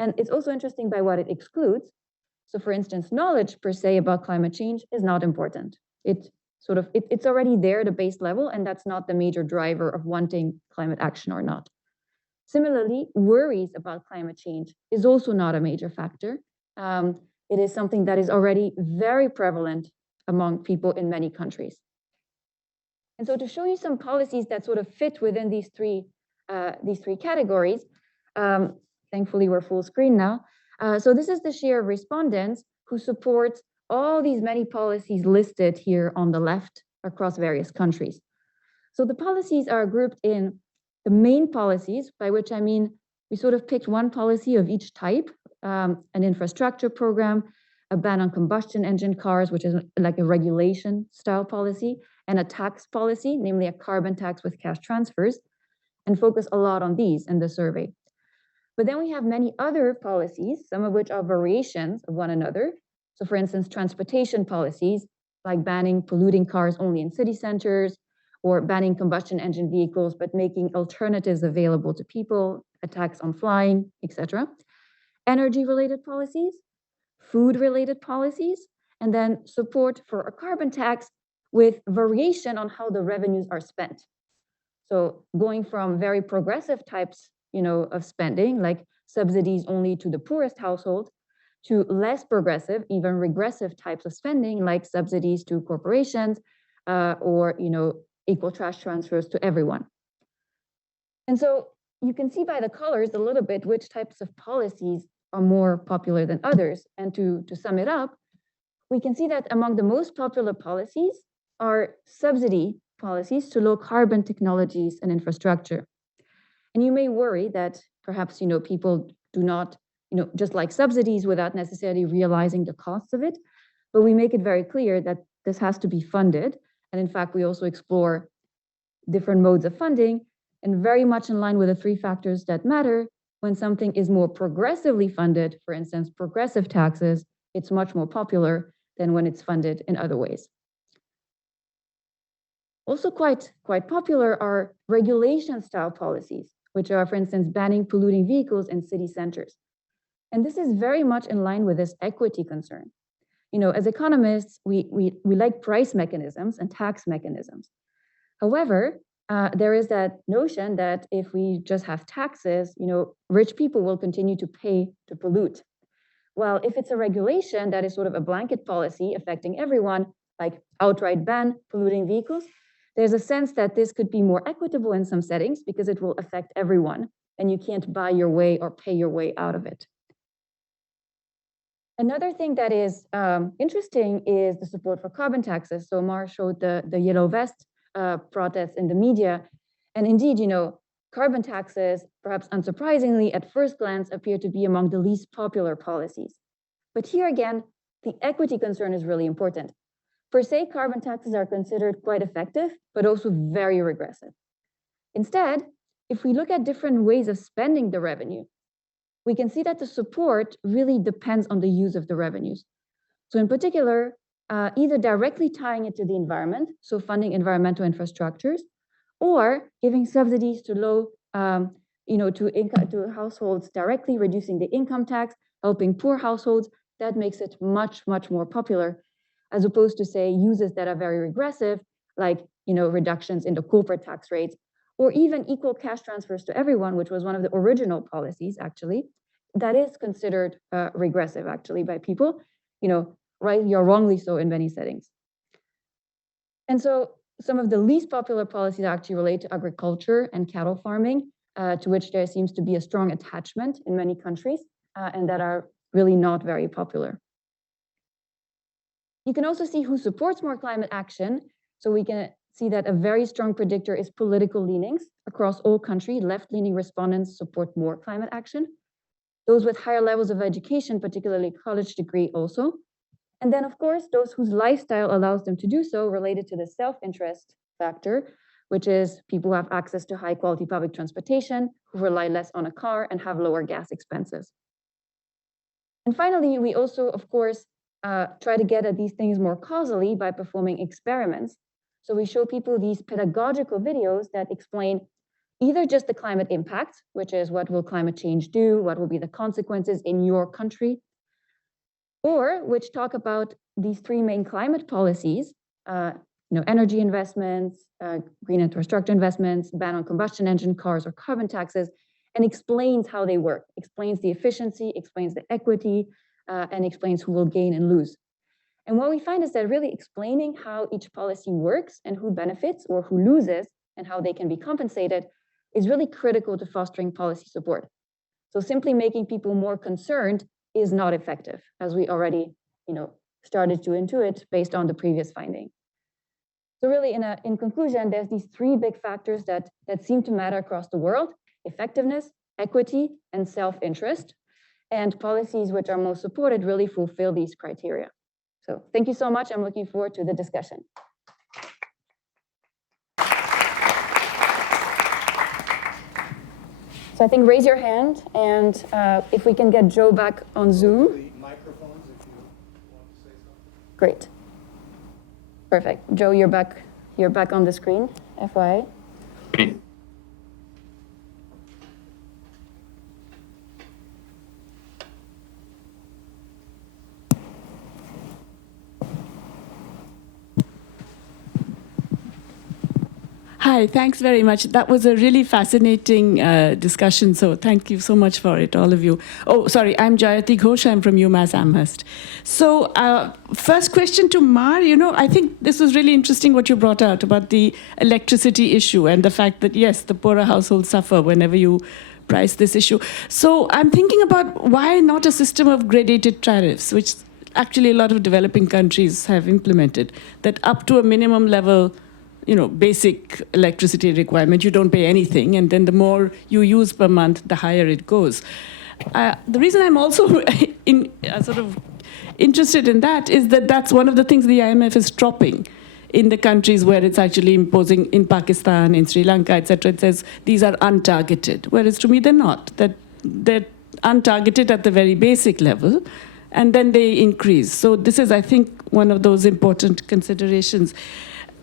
And it's also interesting by what it excludes. So for instance, knowledge per se about climate change is not important. It's already there at a base level, and that's not the major driver of wanting climate action or not. Similarly, worries about climate change is also not a major factor. It is something that is already very prevalent among people in many countries. And so to show you some policies that sort of fit within these three categories, thankfully we're full screen now. So this is the share of respondents who support all these many policies listed here on the left across various countries. So the policies are grouped in the main policies, by which I mean we sort of picked one policy of each type, an infrastructure program, a ban on combustion engine cars, which is like a regulation style policy, and a tax policy, namely a carbon tax with cash transfers, and focus a lot on these in the survey. But then we have many other policies, some of which are variations of one another. So for instance, transportation policies, like banning polluting cars only in city centers, or banning combustion engine vehicles, but making alternatives available to people, a tax on flying, etc. Energy-related policies, food-related policies, and then support for a carbon tax with variation on how the revenues are spent. So going from very progressive types, of spending, like subsidies only to the poorest household, to less progressive, even regressive types of spending, like subsidies to corporations, or equal trash transfers to everyone. And so you can see by the colors a little bit which types of policies are more popular than others. And to sum it up, we can see that among the most popular policies are subsidy policies to low carbon technologies and infrastructure. And you may worry that perhaps people do not just like subsidies without necessarily realizing the costs of it. But we make it very clear that this has to be funded. And in fact, we also explore different modes of funding, and very much in line with the three factors that matter. When something is more progressively funded, for instance, progressive taxes, it's much more popular than when it's funded in other ways. Also quite popular are regulation style policies, which are, for instance, banning polluting vehicles in city centers. And this is very much in line with this equity concern. As economists, we like price mechanisms and tax mechanisms. However, there is that notion that if we just have taxes, rich people will continue to pay to pollute. Well, if it's a regulation that is sort of a blanket policy affecting everyone, like outright ban polluting vehicles, there's a sense that this could be more equitable in some settings because it will affect everyone, and you can't buy your way or pay your way out of it. Another thing that is interesting is the support for carbon taxes. So Mar showed the yellow vest protests in the media. And indeed, carbon taxes, perhaps unsurprisingly, at first glance, appear to be among the least popular policies. But here again, the equity concern is really important. Per se, carbon taxes are considered quite effective, but also very regressive. Instead, if we look at different ways of spending the revenue, we can see that the support really depends on the use of the revenues. So in particular, either directly tying it to the environment, so funding environmental infrastructures, or giving subsidies to to households directly, reducing the income tax, helping poor households. That makes it much, much more popular as opposed to, say, uses that are very regressive, like reductions in the corporate tax rates, or even equal cash transfers to everyone, which was one of the original policies, actually. That is considered regressive, actually, by people, rightly or wrongly so in many settings. And so some of the least popular policies actually relate to agriculture and cattle farming, to which there seems to be a strong attachment in many countries, and that are really not very popular. You can also see who supports more climate action. So we can see that a very strong predictor is political leanings. Across all countries, left-leaning respondents support more climate action. Those with higher levels of education, particularly college degree, also. And then, of course, those whose lifestyle allows them to do so, related to the self-interest factor, which is people who have access to high-quality public transportation, who rely less on a car, and have lower gas expenses. And finally, we also, of course, try to get at these things more causally by performing experiments. So we show people these pedagogical videos that explain either just the climate impact, which is what will climate change do, what will be the consequences in your country, or which talk about these three main climate policies, energy investments, green infrastructure investments, ban on combustion engine cars or carbon taxes, and explains how they work, explains the efficiency, explains the equity, and explains who will gain and lose. And what we find is that really explaining how each policy works and who benefits or who loses and how they can be compensated is really critical to fostering policy support. So simply making people more concerned is not effective, as we already started to intuit based on the previous finding. So really, in conclusion, there's these three big factors that seem to matter across the world: effectiveness, equity, and self-interest. And policies which are most supported really fulfill these criteria. So thank you so much. I'm looking forward to the discussion. So I think raise your hand, and if we can get Joe back on Zoom. The microphones, if you want to say something. Great. Perfect. Joe, you're back on the screen, FYI. Great. Hi, thanks very much. That was a really fascinating discussion, so thank you so much for it, all of you. Oh, sorry, I'm Jayati Ghosh, I'm from UMass Amherst. So first question to Mar, I think this was really interesting what you brought out about the electricity issue and the fact that, yes, the poorer households suffer whenever you price this issue. So I'm thinking about why not a system of gradated tariffs, which actually a lot of developing countries have implemented, that up to a minimum level, basic electricity requirement, you don't pay anything, and then the more you use per month, the higher it goes. The reason I'm also sort of interested in that is that that's one of the things the IMF is dropping in the countries where it's actually imposing, in Pakistan, in Sri Lanka, etc. It says these are untargeted, whereas to me they're not. That they're untargeted at the very basic level, and then they increase. So this is, I think, one of those important considerations.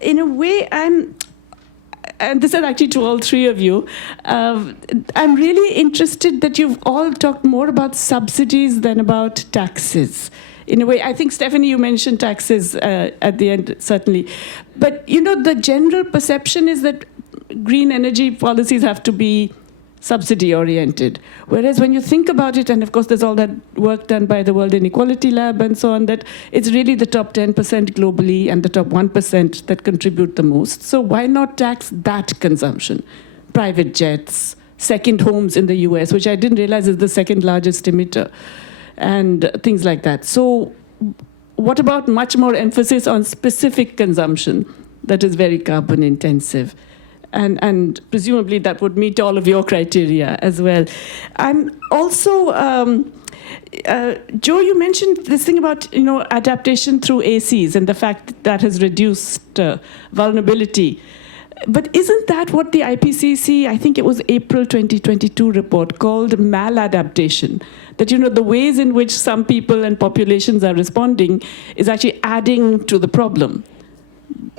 In a way, and this is actually to all three of you, I'm really interested that you've all talked more about subsidies than about taxes. In a way, I think, Stefanie, you mentioned taxes at the end, certainly. But, the general perception is that green energy policies have to be subsidy-oriented. Whereas when you think about it, and of course there's all that work done by the World Inequality Lab and so on, that it's really the top 10% globally and the top 1% that contribute the most. So why not tax that consumption? Private jets, second homes in the US, which I didn't realize is the second largest emitter, and things like that. So what about much more emphasis on specific consumption that is very carbon intensive? And presumably that would meet all of your criteria as well. And also, Joe, you mentioned this thing about adaptation through ACs and the fact that that has reduced vulnerability. But isn't that what the IPCC, I think it was April 2022 report, called maladaptation? That the ways in which some people and populations are responding is actually adding to the problem.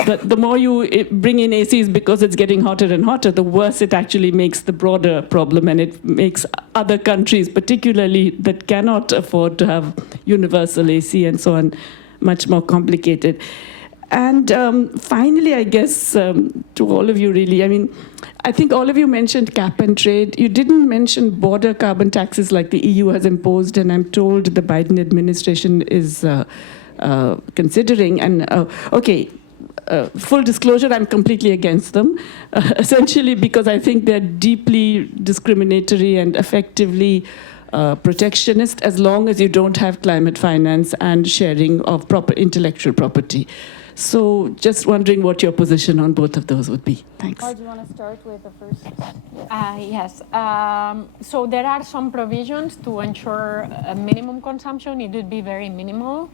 But the more you bring in ACs because it's getting hotter and hotter, the worse it actually makes the broader problem, and it makes other countries, particularly that cannot afford to have universal AC and so on, much more complicated. And finally, I guess, to all of you really, I mean, I think all of you mentioned cap and trade. You didn't mention border carbon taxes like the EU has imposed, and I'm told the Biden administration is considering. And full disclosure, I'm completely against them, essentially because I think they're deeply discriminatory and effectively protectionist as long as you don't have climate finance and sharing of proper intellectual property. So just wondering what your position on both of those would be. Thanks. Do you want to start with the first? Yes. So there are some provisions to ensure a minimum consumption. It would be very minimal.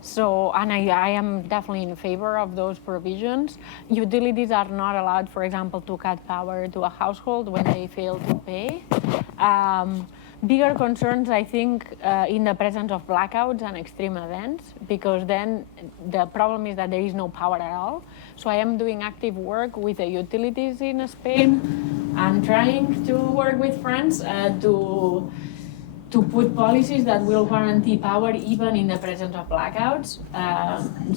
So, and I am definitely in favor of those provisions. Utilities are not allowed, for example, to cut power to a household when they fail to pay. Bigger concerns, I think, in the presence of blackouts and extreme events, because then the problem is that there is no power at all. So I am doing active work with the utilities in Spain and trying to work with friends to put policies that will guarantee power even in the presence of blackouts.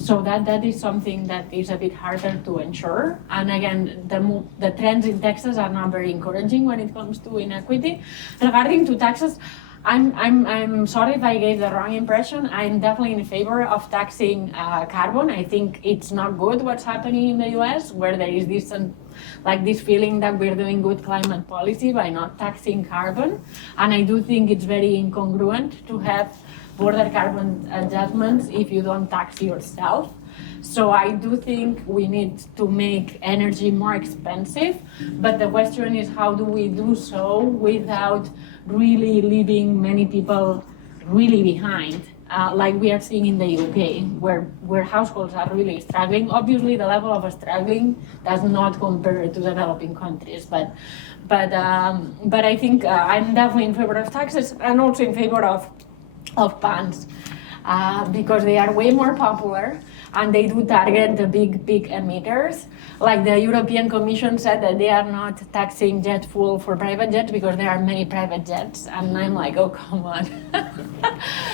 So that is something that is a bit harder to ensure. And again, the trends in Texas are not very encouraging when it comes to inequity. Regarding to taxes, I'm sorry if I gave the wrong impression. I'm definitely in favor of taxing carbon. I think it's not good what's happening in the US, where there is this feeling that we're doing good climate policy by not taxing carbon. And I do think it's very incongruent to have border carbon adjustments if you don't tax yourself. So I do think we need to make energy more expensive, but the question is how do we do so without really leaving many people really behind? Like we are seeing in the UK, where households are really struggling. Obviously, the level of struggling does not compare to developing countries, but I think I'm definitely in favor of taxes and also in favor of bans because they are way more popular and they do target the big emitters. Like the European Commission said that they are not taxing jet fuel for private jets because there are many private jets, and I'm like, oh, come on.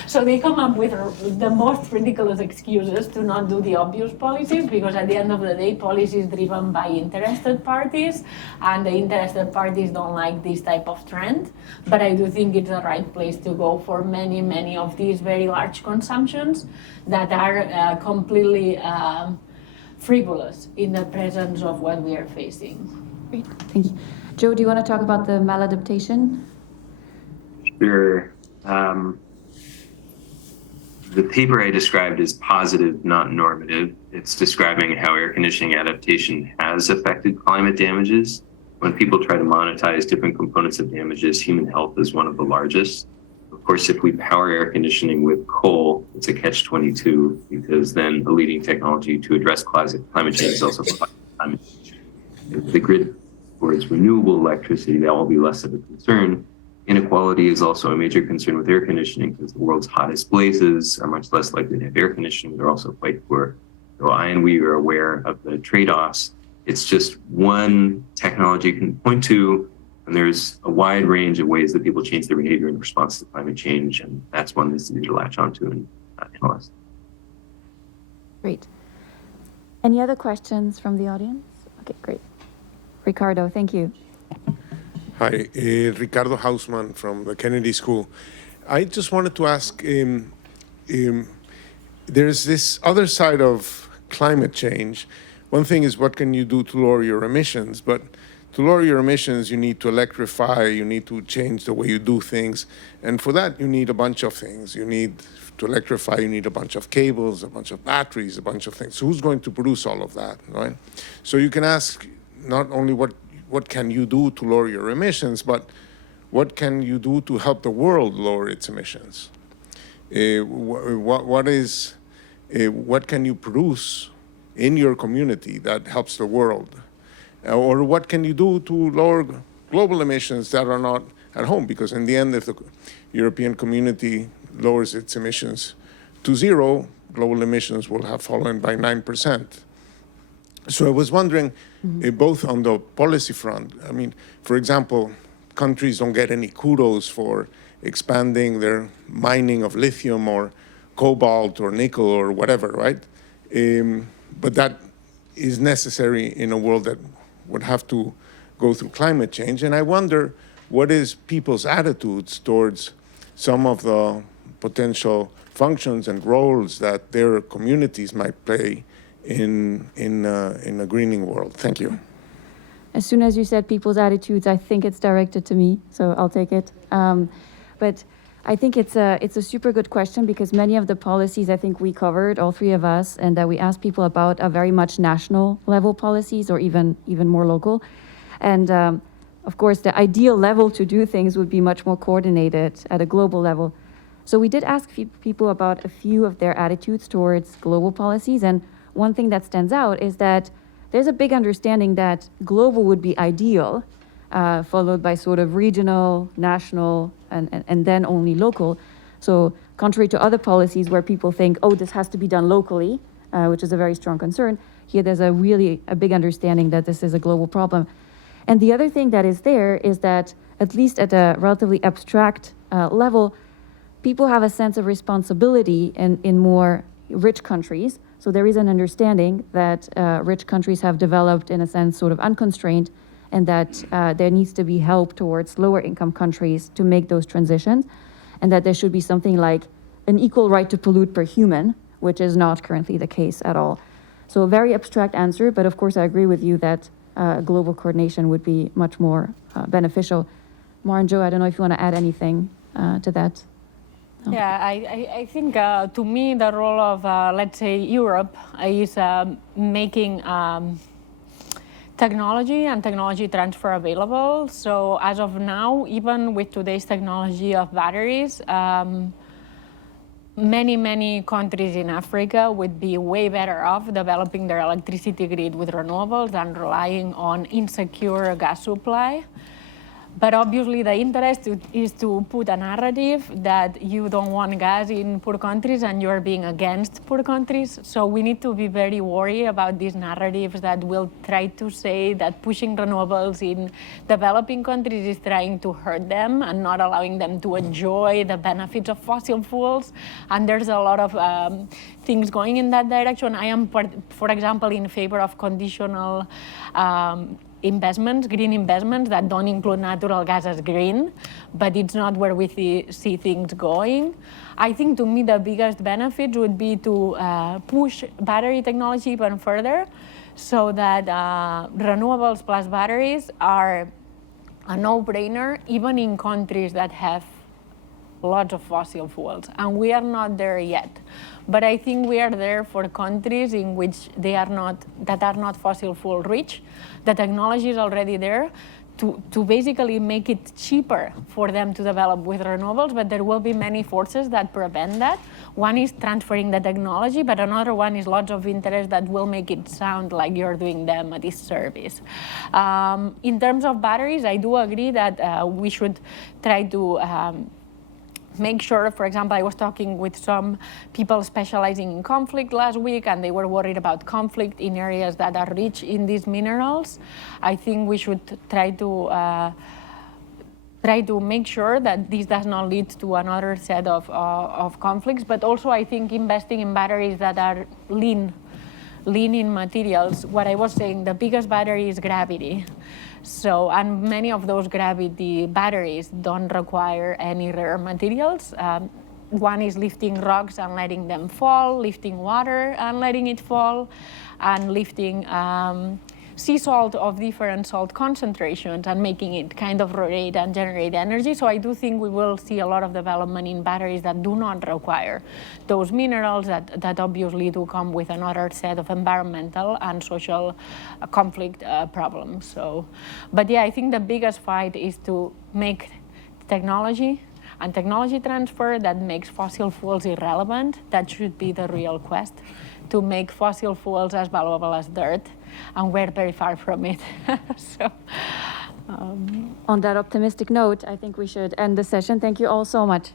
So they come up with the most ridiculous excuses to not do the obvious policies, because at the end of the day, policy is driven by interested parties, and the interested parties don't like this type of trend. But I do think it's the right place to go for many of these very large consumptions that are completely frivolous in the presence of what we are facing. Great, thank you. Joe, do you want to talk about the maladaptation? Sure. The paper I described is positive, not normative. It's describing how air conditioning adaptation has affected climate damages. When people try to monetize different components of damages, human health is one of the largest. Of course, if we power air conditioning with coal, it's a catch-22, because then the leading technology to address climate change is also climate change. If the grid towards renewable electricity, that will be less of a concern. Inequality is also a major concern with air conditioning, because the world's hottest places are much less likely to have air conditioning. They're also quite poor. So I and we are aware of the trade-offs. It's just one technology you can point to, and there's a wide range of ways that people change their behavior in response to climate change, and that's one that's easy to latch onto and analyze. Great. Any other questions from the audience? Okay, great. Ricardo, thank you. Hi, Ricardo Hausman from the Kennedy School. I just wanted to ask, there's this other side of climate change. One thing is what can you do to lower your emissions, but to lower your emissions, you need to electrify, you need to change the way you do things. And for that, you need a bunch of things. You need to electrify, you need a bunch of cables, a bunch of batteries, a bunch of things. So who's going to produce all of that, right? So you can ask not only what can you do to lower your emissions, but what can you do to help the world lower its emissions? What can you produce in your community that helps the world? Or what can you do to lower global emissions that are not at home? Because in the end, if the European community lowers its emissions to zero, global emissions will have fallen by 9%. So I was wondering, both on the policy front, I mean, for example, countries don't get any kudos for expanding their mining of lithium or cobalt or nickel or whatever, right? But that is necessary in a world that would have to go through climate change. And I wonder what is people's attitudes towards some of the potential functions and roles that their communities might play in a greening world. Thank you. As soon as you said people's attitudes, I think it's directed to me, so I'll take it. But I think it's a super good question because many of the policies I think we covered, all three of us, and that we asked people about are very much national level policies or even more local. And of course, the ideal level to do things would be much more coordinated at a global level. So we did ask people about a few of their attitudes towards global policies. And one thing that stands out is that there's a big understanding that global would be ideal, followed by sort of regional, national, and then only local. So contrary to other policies where people think, oh, this has to be done locally, which is a very strong concern, here there's a big understanding that this is a global problem. And the other thing that is there is that, at least at a relatively abstract level, people have a sense of responsibility in more rich countries. So there is an understanding that rich countries have developed, in a sense, sort of unconstrained, and that there needs to be help towards lower income countries to make those transitions, and that there should be something like an equal right to pollute per human, which is not currently the case at all. So a very abstract answer, but of course I agree with you that global coordination would be much more beneficial. Mar and Joe, I don't know if you want to add anything to that. Yeah, I think to me the role of, let's say, Europe is making technology and technology transfer available. So as of now, even with today's technology of batteries, many countries in Africa would be way better off developing their electricity grid with renewables than relying on insecure gas supply. But obviously the interest is to put a narrative that you don't want gas in poor countries and you're being against poor countries. So we need to be very worried about these narratives that will try to say that pushing renewables in developing countries is trying to hurt them and not allowing them to enjoy the benefits of fossil fuels. And there's a lot of things going in that direction. I am, for example, in favor of conditional investments, green investments that don't include natural gas as green, but it's not where we see things going. I think to me the biggest benefit would be to push battery technology even further so that renewables plus batteries are a no-brainer even in countries that have lots of fossil fuels, and we are not there yet. But I think we are there for countries in which that are not fossil fuel rich. The technology is already there to basically make it cheaper for them to develop with renewables, but there will be many forces that prevent that. One is transferring the technology, but another one is lots of interest that will make it sound like you're doing them a disservice. In terms of batteries, I do agree that we should try to make sure, for example, I was talking with some people specializing in conflict last week, and they were worried about conflict in areas that are rich in these minerals. I think we should try to make sure that this does not lead to another set of conflicts, but also I think investing in batteries that are lean in materials. What I was saying, the biggest battery is gravity. So, and many of those gravity batteries don't require any rare materials. One is lifting rocks and letting them fall, lifting water and letting it fall, and lifting sea salt of different salt concentrations and making it kind of rotate and generate energy. So I do think we will see a lot of development in batteries that do not require those minerals that obviously do come with another set of environmental and social conflict problems. So, but yeah, I think the biggest fight is to make technology and technology transfer that makes fossil fuels irrelevant. That should be the real quest, to make fossil fuels as valuable as dirt, and we're very far from it. So, on that optimistic note, I think we should end the session. Thank you all so much.